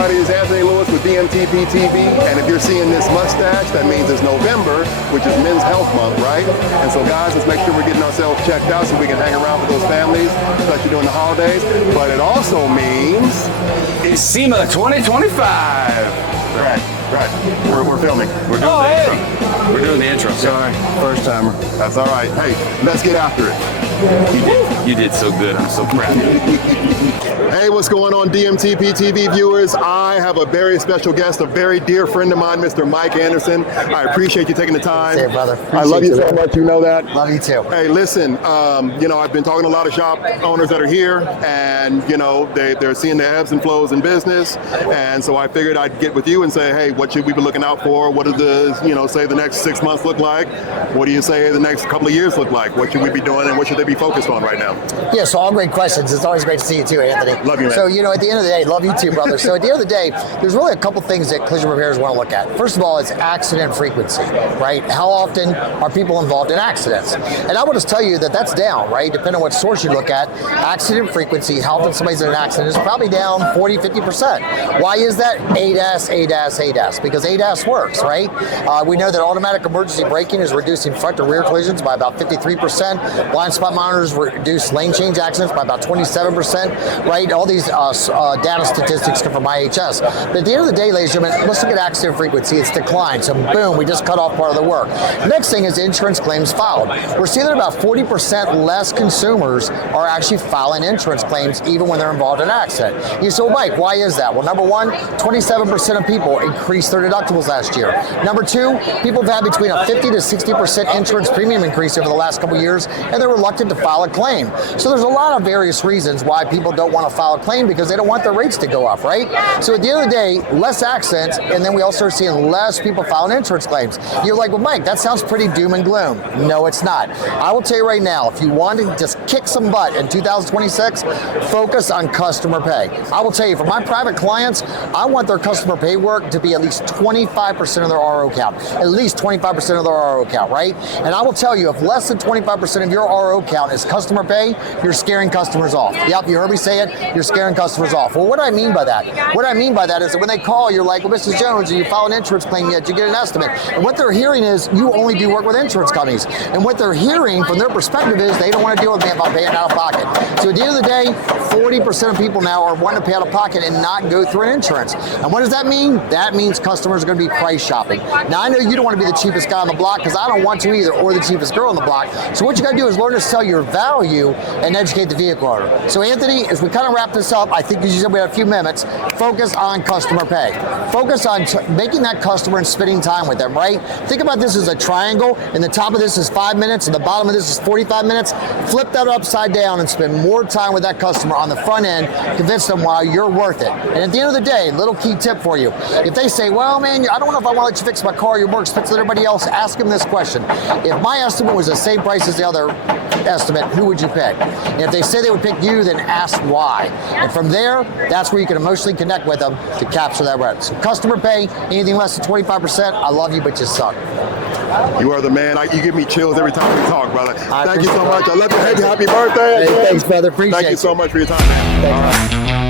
everybody? It's Anthony Lewis with DMTP TV, and if you're seeing this mustache, that means it's November, which is Men's Health Month, right? And so guys, let's make sure we're getting ourselves checked out so we can hang around with those families, especially during the holidays. But it also means it's SEMA 2025. Right. We're filming. We're doing the intro. We're doing the intro. Sorry, first timer. That's all right. Hey, let's get after it. You did so good. I'm so proud of you. Hey, what's going on, DMTP TV viewers? I have a very special guest, a very dear friend of mine, Mr. Mike Anderson. I appreciate you taking the time. Hey, brother. I love you so much. You know that. Love you too. Hey, listen. I've been talking to a lot of shop owners that are here, and they're seeing the ebbs and flows in business, and so I figured I'd get with you and say, hey, what should we be looking out for? What does say the next 6 months look like? What do you say the next couple of years look like? What should we be doing, and what should they be focused on right now? Yeah, so all great questions. It's always great to see you too, Anthony. Love you, man. So, at the end of the day, love you too, brother. So at the end of the day, there's really a couple things that collision repairers want to look at. First of all, it's accident frequency, right? How often are people involved in accidents? And I want to tell you that that's down, right? Depending on what source you look at, accident frequency, how often somebody's in an accident is probably down 40, 50%. Why is that? ADAS, because ADAS works, right? We know that automatic emergency braking is reducing front to rear collisions by about 53%. Blind spot monitors reduce lane change accidents by about 27%, right? All these data statistics come from IHS. But at the end of the day, ladies and gentlemen, let's look at accident frequency. It's declined. So boom, we just cut off part of the work. Next thing is insurance claims filed. We're seeing that about 40% less consumers are actually filing insurance claims even when they're involved in an accident. You say, well, Mike, why is that? Well, number one, 27% of people increased their deductibles last year. Number two, people have had between a 50 to 60% insurance premium increase over the last couple of years, and they're reluctant to file a claim. So there's a lot of various reasons why people don't want to file a claim, because they don't want their rates to go up, right? So at the end of the day, less accidents, and then we also are seeing less people filing insurance claims. You're like, well, Mike, that sounds pretty doom and gloom. No, it's not. I will tell you right now, if you want to just kick some butt in 2026, focus on customer pay. I will tell you, for my private clients, I want their customer pay work to be at least 25% of their RO count. At least 25% of their RO count, right? And I will tell you, if less than 25% of your RO count is customer pay, you're scaring customers off. Yep, you heard me say it. You're scaring customers off. Well, what do I mean by that? What I mean by that is that when they call, you're like, well, Mrs. Jones, you file an insurance claim yet? You get an estimate. And what they're hearing is you only do work with insurance companies. And what they're hearing from their perspective is they don't want to deal with me about paying out of pocket. So at the end of the day, 40% of people now are wanting to pay out of pocket and not go through an insurance. And what does that mean? That means customers are going to be price shopping. Now, I know you don't want to be the cheapest guy on the block, because I don't want to either, or the cheapest girl on the block. So what you got to do is learn to sell your value and educate the vehicle owner. So Anthony, as we kind of wrap this up, I think as you said, we have a few minutes, focus on customer pay. Focus on making that customer and spending time with them, right? Think about this as a triangle, and the top of this is 5 minutes, and the bottom of this is 45 minutes. Flip that upside down and spend more time with that customer on the front end, convince them why you're worth it. And at the end of the day, little key tip for you. If they say, well, man, I don't know if I want to let you fix my car, you're more expensive than everybody else, ask them this question. If my estimate was the same price as the other estimate, who would you pick? And if they say they would pick you, then ask why. And from there, that's where you can emotionally connect with them to capture that rent. So customer pay, anything less than 25%, I love you, but you suck. You are the man. You give me chills every time we talk, brother. Thank you so much. I love you. Happy birthday. Hey, thanks, brother. Appreciate it. Thank you so much for your time. Thanks,